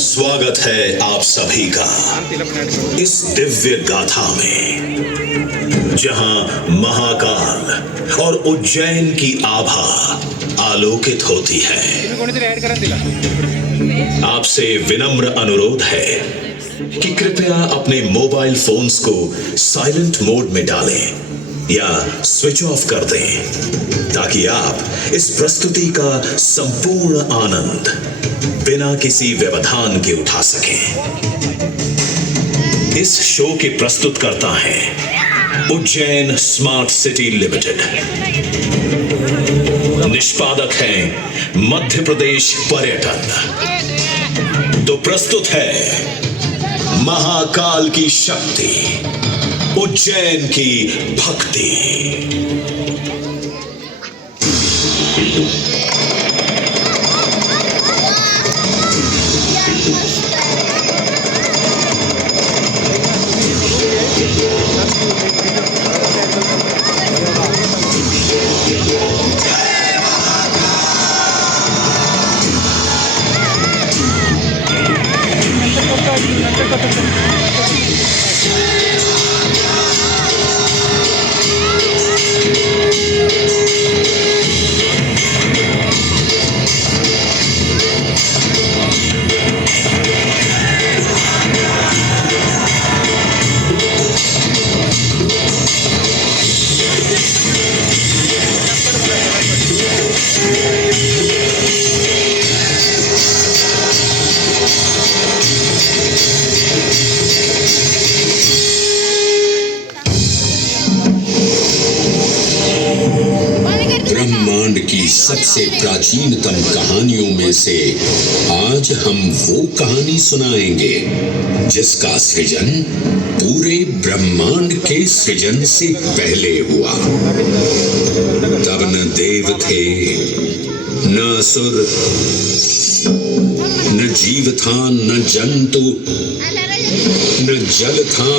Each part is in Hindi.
स्वागत है आप सभी का इस दिव्य गाथा में, जहां महाकाल और उज्जैन की आभा आलोकित होती है। आपसे विनम्र अनुरोध है कि कृपया अपने मोबाइल फोन्स को साइलेंट मोड में डालें या स्विच ऑफ कर दें, ताकि आप इस प्रस्तुति का संपूर्ण आनंद बिना किसी व्यवधान के उठा सकें। इस शो के प्रस्तुतकर्ता हैं उज्जैन स्मार्ट सिटी लिमिटेड। निष्पादक हैं मध्य प्रदेश पर्यटन। तो प्रस्तुत है महाकाल की शक्ति, उज्जैन की भक्ति। ब्रह्मांड की सबसे प्राचीनतम कहानियों में से आज हम वो कहानी सुनाएंगे जिसका सृजन पूरे ब्रह्मांड के सृजन से पहले हुआ। तब न देव थे, न असुर, न जीव था, न जंतु, न जल था,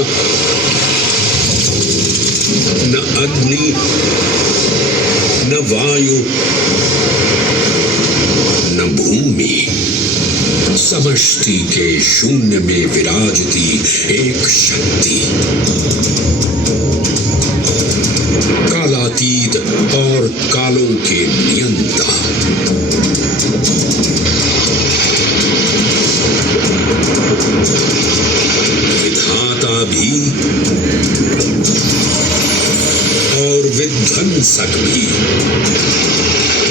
न अग्नि, न वायु, न भूमि। समष्टि के शून्य में विराजती एक शक्ति, कालातीत और कालों के नियंता। विधाता भी और विध्वंसक भी,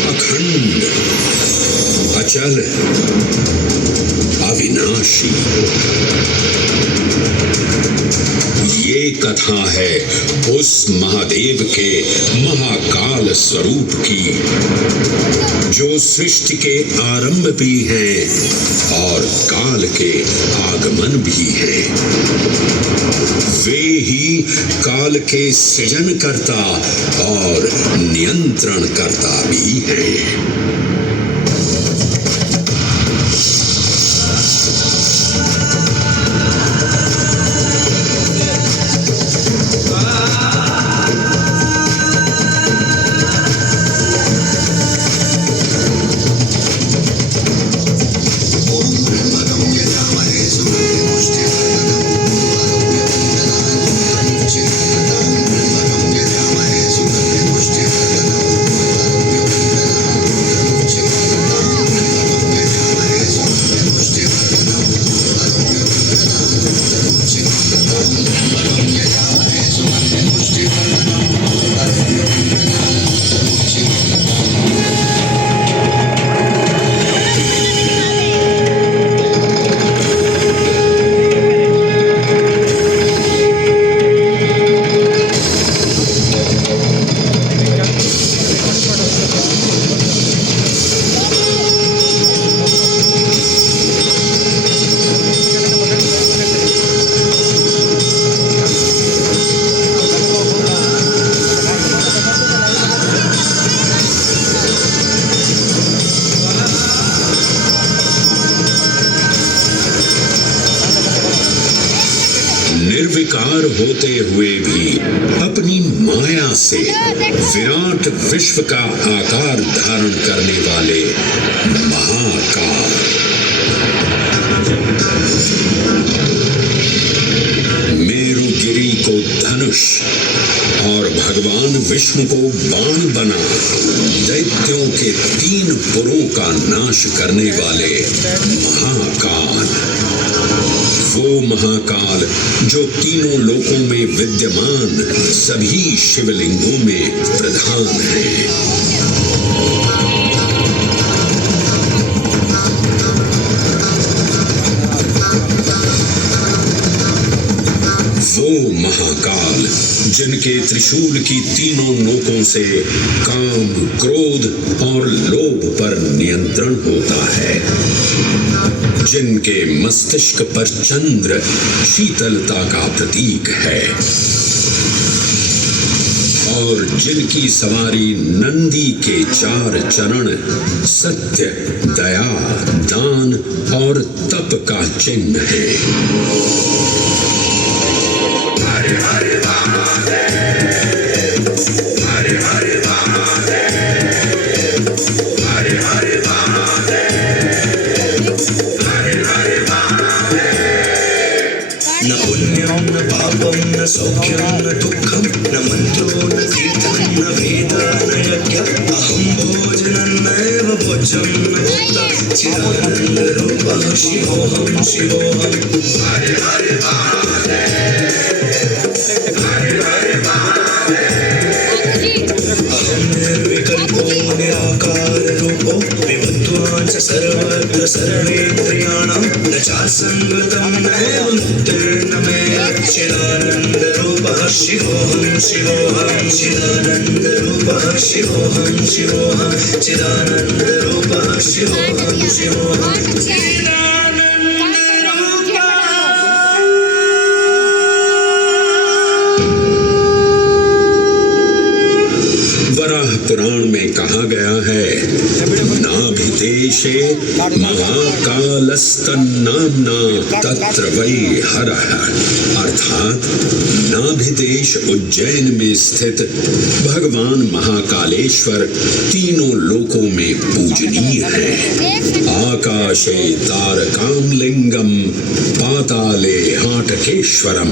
अखंड, अचल, अविनाशी। ये कथा है उस महादेव के महाकाल स्वरूप की, जो सृष्टि के आरंभ भी हैं और काल के आगमन भी हैं। वे ही काल के सृजन करता और नियंत्रण करता भी हैं। निर्विकार होते हुए भी अपनी माया से विराट विश्व का आकार धारण करने वाले महाकाल विष्णु को बाण बना दैत्यों के 3 पुरों का नाश करने वाले महाकाल। वो महाकाल जो तीनों लोकों में विद्यमान सभी शिवलिंगों में प्रधान है। वो महाकाल जिनके त्रिशूल की तीनों नोकों से काम, क्रोध और लोभ पर नियंत्रण होता है, जिनके मस्तिष्क पर चंद्र शीतलता का प्रतीक है और जिनकी सवारी नंदी के 4 चरण सत्य, दया, दान और तप का चिन्ह है। न पुण्यं न पापं न सौख्यं न दुःखं न मन्त्रो न कीर्तनं न वेदः न यज्ञः अहं भोजनं नैव भोज्यं न भोक्ता चिदानन्दरूपः शिवोऽहं शिवोऽहं। हरे हरे महादेव हरे हरे महादेव। अहं निर्विकल्पो निराकाररूपो विभक्त्वान् च सर्वत्र सर्वेन्द्रियाणां न चासङ्गतं नैव मुक्तिर्न मे। चिदानन्दरूपः शिवोऽहं शिवोऽहं चिदानन्दरूपः शिवोऽहं शिवोऽहं चिदानन्दरूपः शिवोऽहं शिवोऽहं। वराह पुराण में कहा गया है, नाभिदेशे महाकालस्तन्नाम्ना तत्र वै हरः, अर्थात नाभिदेश उज्जैन में स्थित भगवान महाकालेश्वर तीनों लोकों में पूजनीय है। आकाशे तारकामलिंगम पाताले हाटकेश्वरम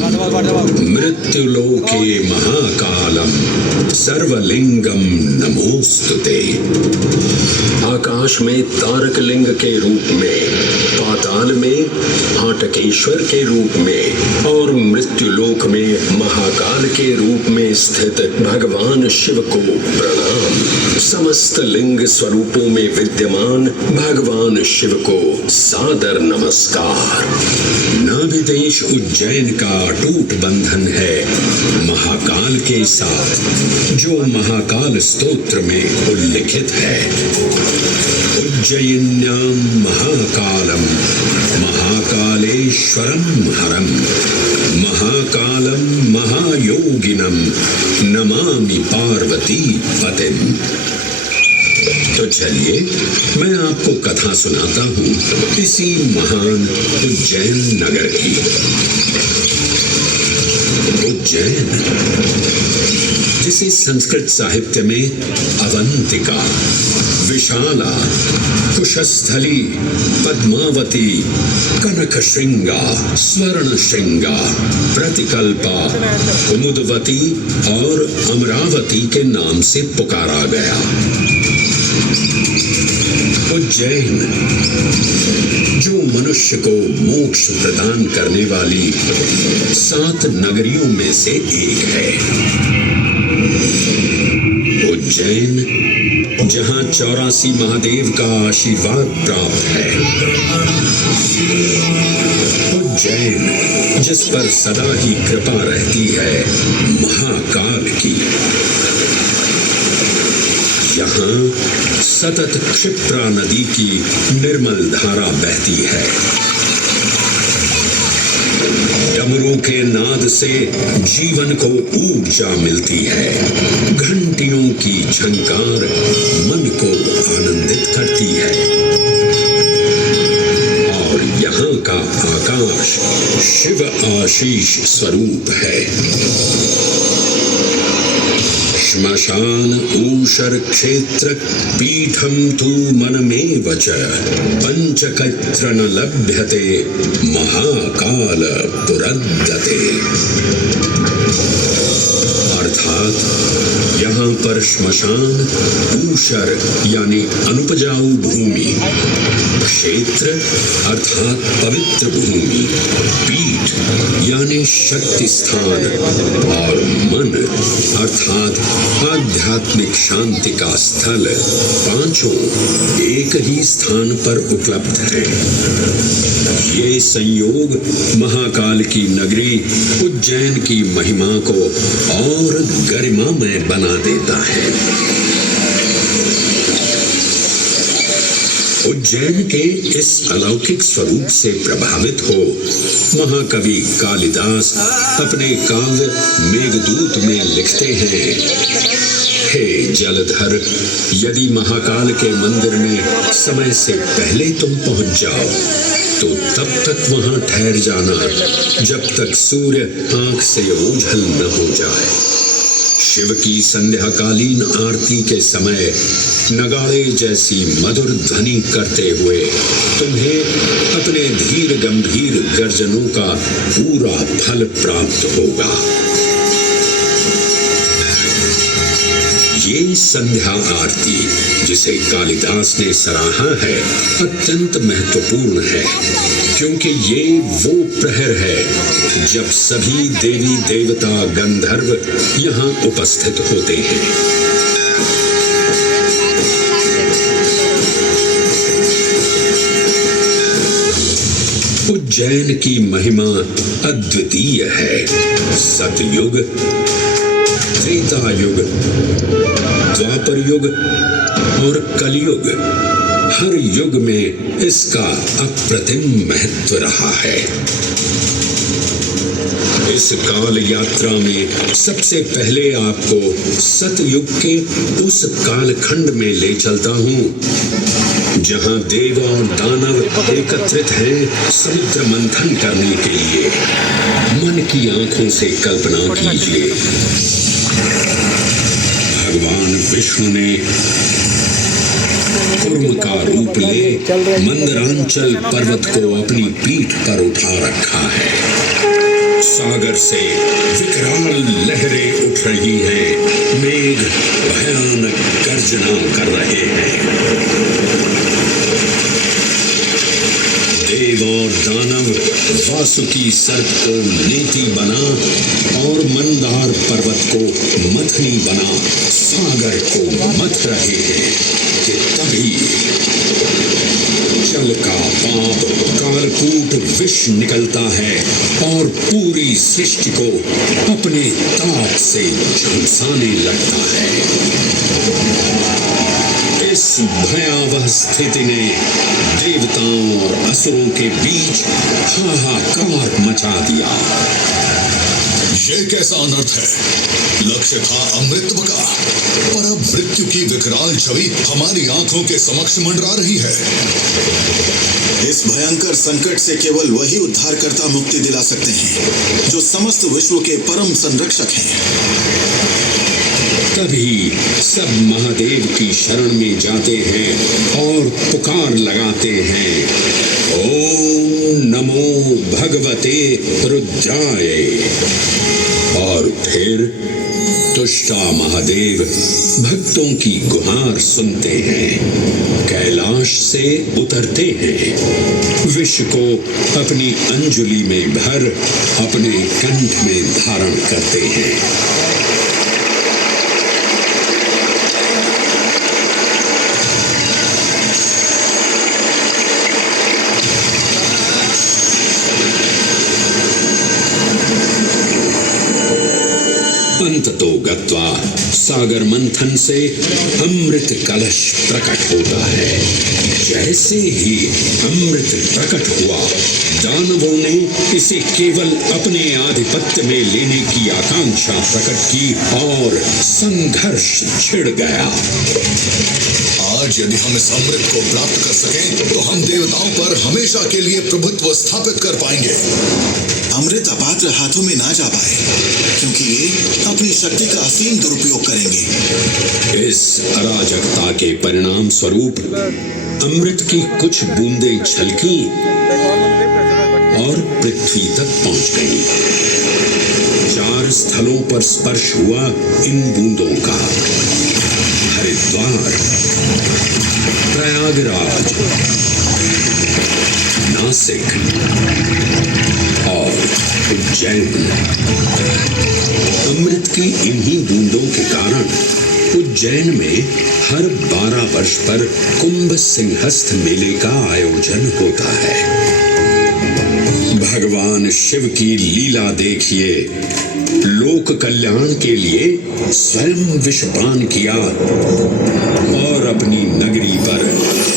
मृत्युलोके महाकालम सर्वलिंगम नमोस्तुते। आकाश में तारक लिंग के रूप में, पाताल में हाटकेश्वर के रूप में और मृत्युलोक में महाकाल के रूप में स्थित भगवान शिव को प्रणाम। समस्त लिंग स्वरूपों में विद्यमान भगवान शिव को सादर नमस्कार। नाभिदेश उज्जैन का अटूट बंधन है महाकाल के साथ, जो महाकाल स्तोत्र में उल्लिखित है। उज्जयिन्यां महाकालम महाकालेश्वरम हरम महाकालम महायोगिनम नमामि पार्वती पतिम। तो चलिए मैं आपको कथा सुनाता हूँ इसी महान उज्जैन नगर की। उज्जैन, जिसे संस्कृत साहित्य में अवंतिका, विशाला, कुशस्थली, पद्मावती, कनक श्रृंगा, स्वर्ण श्रृंगा, प्रतिकल्पा, कुमुदवती और अमरावती के नाम से पुकारा गया। उज्जैन जो मनुष्य को मोक्ष प्रदान करने वाली 7 नगरियों में से एक है। उज्जैन जहां 84 महादेव का आशीर्वाद प्राप्त है। उज्जैन जिस पर सदा ही कृपा रहती है महाकाल की। यहाँ सतत क्षिप्रा नदी की निर्मल धारा बहती है। डमरू के नाद से जीवन को ऊर्जा मिलती है। घंटियों की झंकार मन को आनंदित करती है और यहाँ का आकाश शिव आशीष स्वरूप है। श्मशान ऊषर क्षेत्र पीठम तू मनमेव च पंचकत्र न लभ्यते महाकाल पुरद्दते। अर्थात यहाँ पर श्मशान, ऊषर यानी अनुपजाऊ भूमि, क्षेत्र अर्थात पवित्र भूमि, पीठ यानी शक्ति स्थान और मन अर्थात आध्यात्मिक शांति का स्थल, पांचों एक ही स्थान पर उपलब्ध है। ये संयोग महाकाल की नगरी उज्जैन की महिमा को और गरिमामय बना देता है। उज्जैन के इस अलौकिक स्वरूप से प्रभावित हो महाकवि कालिदास अपने काव्य मेघदूत में लिखते हैं, हे जलधर, यदि महाकाल के मंदिर में समय से पहले तुम पहुंच जाओ तो तब तक वहां ठहर जाना जब तक सूर्य आंख से ओझल न हो जाए। शिव की संध्याकालीन आरती के समय नगाड़े जैसी मधुर ध्वनि करते हुए तुम्हें अपने धीर गंभीर गर्जनों का पूरा फल प्राप्त होगा। ये संध्या आरती जिसे कालिदास ने सराहा है अत्यंत महत्वपूर्ण है, क्योंकि ये वो प्रहर है जब सभी देवी देवता गंधर्व यहाँ उपस्थित होते हैं। उज्जैन की महिमा अद्वितीय है। सतयुग, त्रेता युग, द्वापर युग और कलयुग, हर युग में इसका अप्रतिम महत्व रहा है। इस काल यात्रा में सबसे पहले आपको सतयुग के उस कालखंड में ले चलता हूँ जहाँ देव और दानव एकत्रित हैं समुद्र मंथन करने के लिए। मन की आंखों से कल्पना कीजिए, भगवान विष्णु ने कूर्म का रूप ले मंदरांचल पर्वत को अपनी पीठ पर उठा रखा है। सागर से विकराल लहरें उठ रही हैं, मेघ भयानक गर्जना कर रहे हैं। देव और दानव वासुकी सर्प को नेति बना और मंदार पर्वत को मथनी बना सागर को मथ रहे हैं कि तभी जल का पाप कालकूट विष निकलता है और पूरी सृष्टि को अपने ताप से झुलसाने लगता है। इस भयावह स्थिति ने देवताओं और असुरों के बीच हाहाकार मचा दिया। ये कैसा अनर्थ है? लक्ष्य था अमृतत्व का, पर अब मृत्यु की विकराल छवि हमारी आंखों के समक्ष मंडरा रही है। इस भयंकर संकट से केवल वही उद्धारकर्ता मुक्ति दिला सकते हैं जो समस्त विश्व के परम संरक्षक हैं। तभी सब महादेव की शरण में जाते हैं और पुकार लगाते हैं, ओम नमो भगवते रुद्राय। और फिर तुष्टा महादेव भक्तों की गुहार सुनते हैं, कैलाश से उतरते हैं, विष को अपनी अंजुलि में भर अपने कंठ में धारण करते हैं। अंततो गत्वा सागर मंथन से अमृत कलश प्रकट होता है। जैसे ही अमृत प्रकट हुआ, दानवों ने इसे केवल अपने आधिपत्य में लेने की आकांक्षा प्रकट की और संघर्ष छिड़ गया। आज यदि हम इस अमृत को प्राप्त कर सकें तो हम देवताओं पर हमेशा के लिए प्रभुत्व स्थापित कर पाएंगे। अमृत अपात्र हाथों में ना जा पाए, क्योंकि ये अपनी शक्ति का असीम दुरुपयोग करेंगे। इस अराजकता के परिणाम स्वरूप अमृत की कुछ बूंदें छलकी और पृथ्वी तक पहुंच गई। 4 स्थलों पर स्पर्श हुआ इन बूंदों का। हरिद्वार, प्रयागराज, नासिक और उज्जैन। अमृत की इन्हीं बूंदों के कारण उज्जैन में हर 12 वर्ष पर कुंभ सिंहस्थ मेले का आयोजन होता है। भगवान शिव की लीला देखिए, लोक कल्याण के लिए स्वयं विषपान किया और अपनी नगरी पर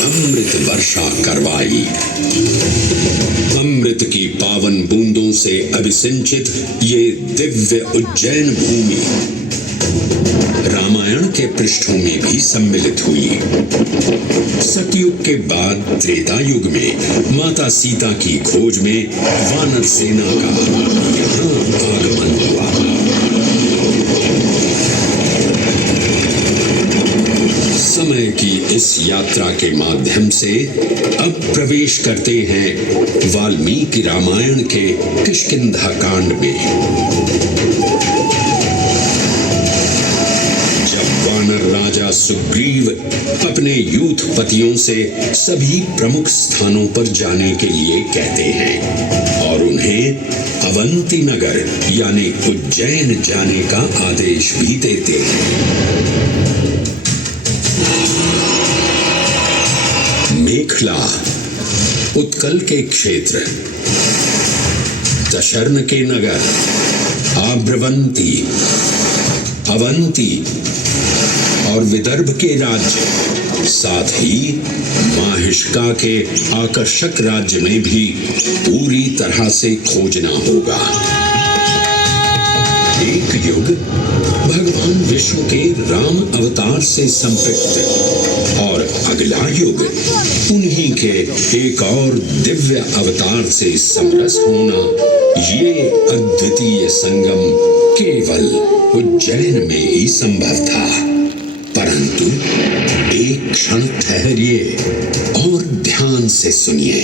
अमृत वर्षा करवाई। अमृत की पावन बूंदों से अभिसिंचित ये दिव्य उज्जैन भूमि रामायण के पृष्ठों में भी सम्मिलित हुई। सतयुग के बाद त्रेता युग में माता सीता की खोज में वानर सेना का यहाँ आगमन हुआ। समय की इस यात्रा के माध्यम से अब प्रवेश करते हैं वाल्मीकि रामायण के किष्किंधा कांड में। वानर राजा सुग्रीव अपने यूथपतियों से सभी प्रमुख स्थानों पर जाने के लिए कहते हैं और उन्हें अवंती नगर यानी उज्जैन जाने का आदेश भी देते हैं। मेखला उत्कल के क्षेत्र, दशर्न के नगर, आब्रवंती, अवंती और विदर्भ के राज्य, साथ ही माहिष्का के आकर्षक राज्य में भी पूरी तरह से खोजना होगा। एक युग भगवान विष्णु के राम अवतार से संपृक्त और अगला युग उन्हीं के एक और दिव्य अवतार से समरस होना, ये अद्वितीय संगम केवल उज्जैन में ही संभव था। परंतु एक क्षण ठहरिए और ध्यान से सुनिए।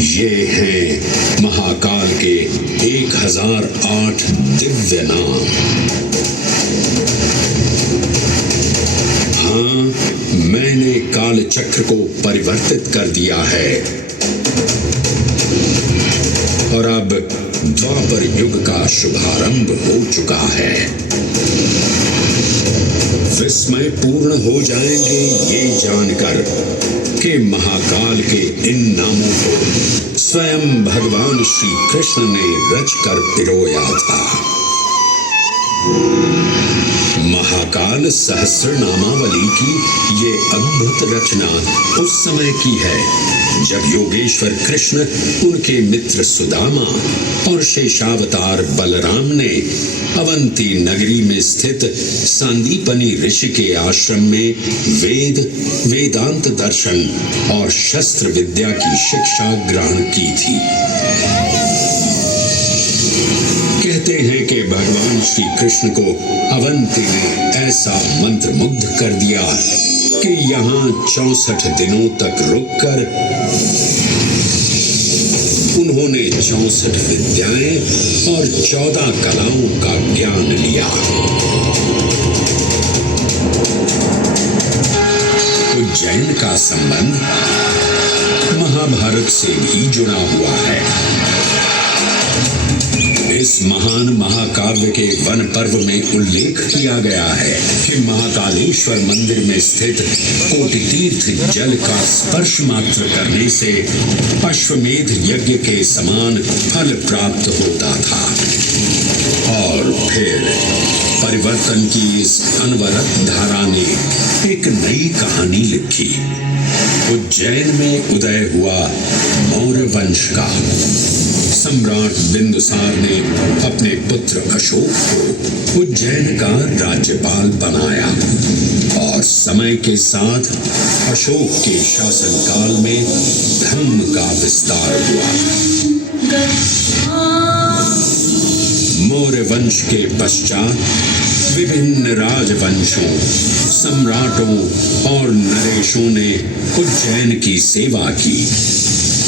ये हैं महाकाल के 1008 दिव्य नाम। हाँ, मैंने काल चक्र को परिवर्तित कर दिया है और अब द्वापर युग का शुभारंभ हो चुका है। विस्मय पूर्ण हो जाएंगे ये जानकर कि महाकाल के इन नामों को स्वयं भगवान श्री कृष्ण ने रचकर पिरोया था। महाकाल सहस्र नामावली की ये अद्भुत रचना उस समय की है जब योगेश्वर कृष्ण, उनके मित्र सुदामा और शेषावतार बलराम ने अवंती नगरी में स्थित सांदीपनी ऋषि के आश्रम में वेदांत दर्शन और शस्त्र विद्या की शिक्षा ग्रहण की थी। कहते हैं कि भगवान श्री कृष्ण को अवंती ने ऐसा मंत्र मुग्ध कर दिया कि यहाँ 64 दिनों तक रुककर उन्होंने 64 विद्याएं और 14 कलाओं का ज्ञान लिया। उज्जैन का संबंध महाभारत से भी जुड़ा हुआ है। इस महान महाकाव्य के वन पर्व में उल्लेख किया गया है कि महाकालेश्वर मंदिर में स्थित कोटि तीर्थ जल का स्पर्श मात्र करने से अश्वमेध यज्ञ के समान फल प्राप्त होता था। और फिर परिवर्तन की इस अनवरत धारा ने एक नई कहानी लिखी। उज्जैन में उदय हुआ मौर्य वंश का। सम्राट बिंदुसार ने अपने पुत्र अशोक को उज्जैन का राज्यपाल बनाया और समय के साथ अशोक के शासनकाल में धर्म का विस्तार हुआ। मौर्य वंश के पश्चात विभिन्न राजवंशों, सम्राटों और नरेशों ने उज्जैन की सेवा की।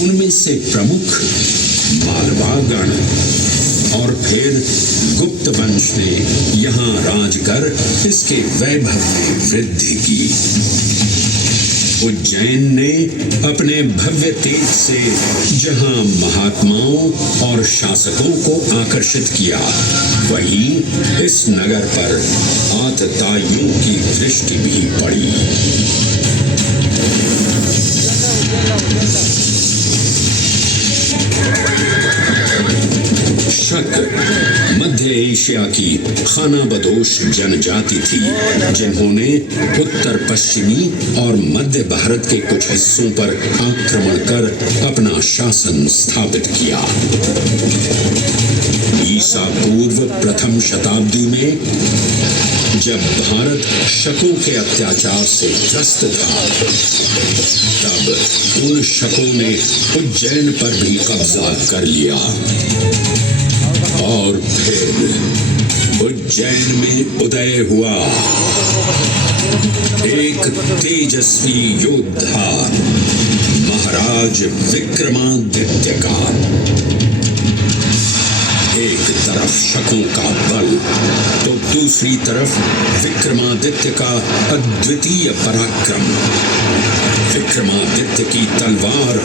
उनमें से प्रमुख मालवागण, और फिर गुप्त वंश ने यहाँ राज कर इसके वैभव में वृद्धि की। उज्जैन ने अपने भव्य तेज से जहां महात्माओं और शासकों को आकर्षित किया, वहीं इस नगर पर आतताइयों की दृष्टि भी पड़ी। शक मध्य एशिया की खानाबदोश जनजाति थी, जिन्होंने उत्तर पश्चिमी और मध्य भारत के कुछ हिस्सों पर आक्रमण कर अपना शासन स्थापित किया। ईसा पूर्व प्रथम शताब्दी में जब भारत शकों के अत्याचार से त्रस्त था, तब उन शकों ने उज्जैन पर भी कब्जा कर लिया और फिर उज्जैन में उदय हुआ एक तेजस्वी योद्धा, महाराज विक्रमादित्य का। एक तरफ शकों का बल तो दूसरी तरफ विक्रमादित्य का अद्वितीय पराक्रम। विक्रमादित्य की तलवार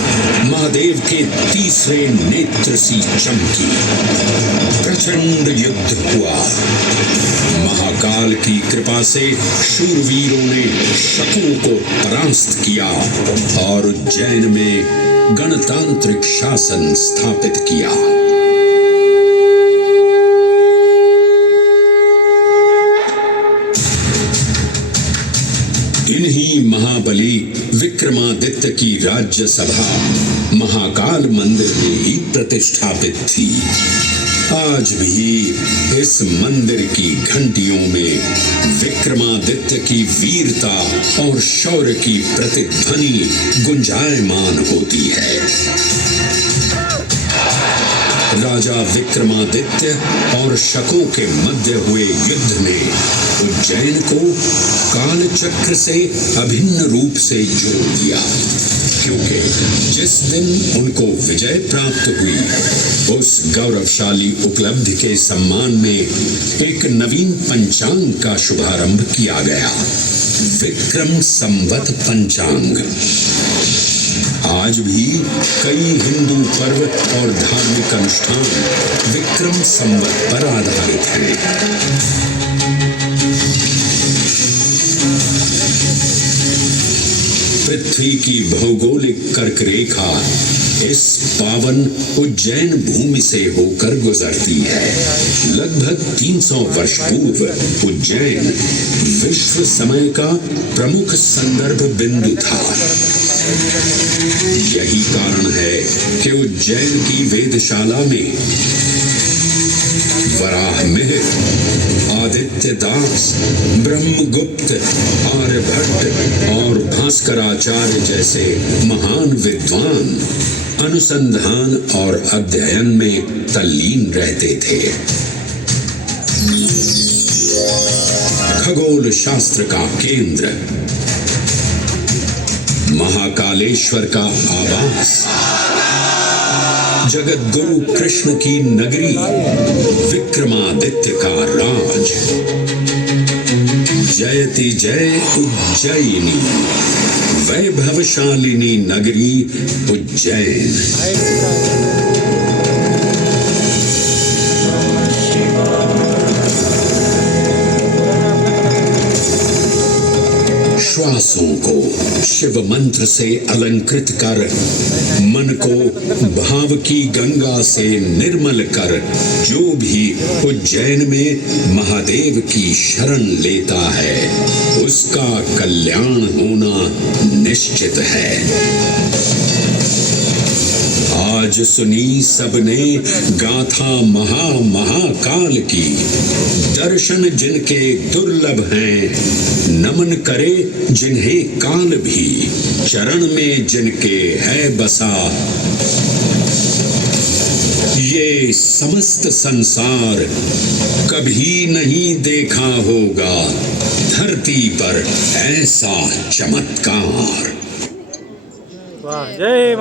महादेव के तीसरे नेत्र सी चमकी। प्रचंड युद्ध हुआ। महाकाल की कृपा से शूरवीरों ने शकों को परास्त किया और उज्जैन में गणतांत्रिक शासन स्थापित किया। इन्हीं महाबली विक्रमादित्य की राज्यसभा महाकाल मंदिर में ही प्रतिष्ठापित थी। आज भी इस मंदिर की घंटियों में विक्रमादित्य की वीरता और शौर्य की प्रतिध्वनि गुंजायमान होती है। राजा विक्रमादित्य और शकों के मध्य हुए युद्ध ने उज्जैन को कालचक्र से अभिन्न रूप से जोड़ दिया, क्योंकि जिस दिन उनको विजय प्राप्त हुई, उस गौरवशाली उपलब्धि के सम्मान में एक नवीन पंचांग का शुभारंभ किया गया, विक्रम संवत पंचांग। आज भी कई हिंदू पर्व और धार्मिक अनुष्ठान विक्रम संवत पर आधारित हैं। पृथ्वी की भौगोलिक कर्क रेखा इस पावन उज्जैन भूमि से होकर गुजरती है। लगभग 300 वर्ष पूर्व उज्जैन विश्व समय का प्रमुख संदर्भ बिंदु था। यही कारण है कि उज्जैन की वेदशाला में वराहमिहिर, आदित्य दास, ब्रह्मगुप्त, आर्यभट्ट और भास्कराचार्य जैसे महान विद्वान अनुसंधान और अध्ययन में तल्लीन रहते थे। खगोल शास्त्र का केंद्र, महाकालेश्वर का आवास, जगत गुरु कृष्ण की नगरी, विक्रमादित्य का राज। जयति जय उज्जैनी, वैभवशालिनी नगरी उज्जैन। श्वासों को शिव मंत्र से अलंकृत कर, मन को भाव की गंगा से निर्मल कर, जो भी उज्जैन में महादेव की शरण लेता है, उसका कल्याण होना निश्चित है। आज सुनी सबने गाथा महाकाल की, दर्शन जिनके दुर्लभ हैं, नमन करे जिन्हें काल भी, चरण में जिनके है बसा। ये समस्त संसार कभी नहीं देखा होगा धरती पर ऐसा चमत्कार। वाह, जय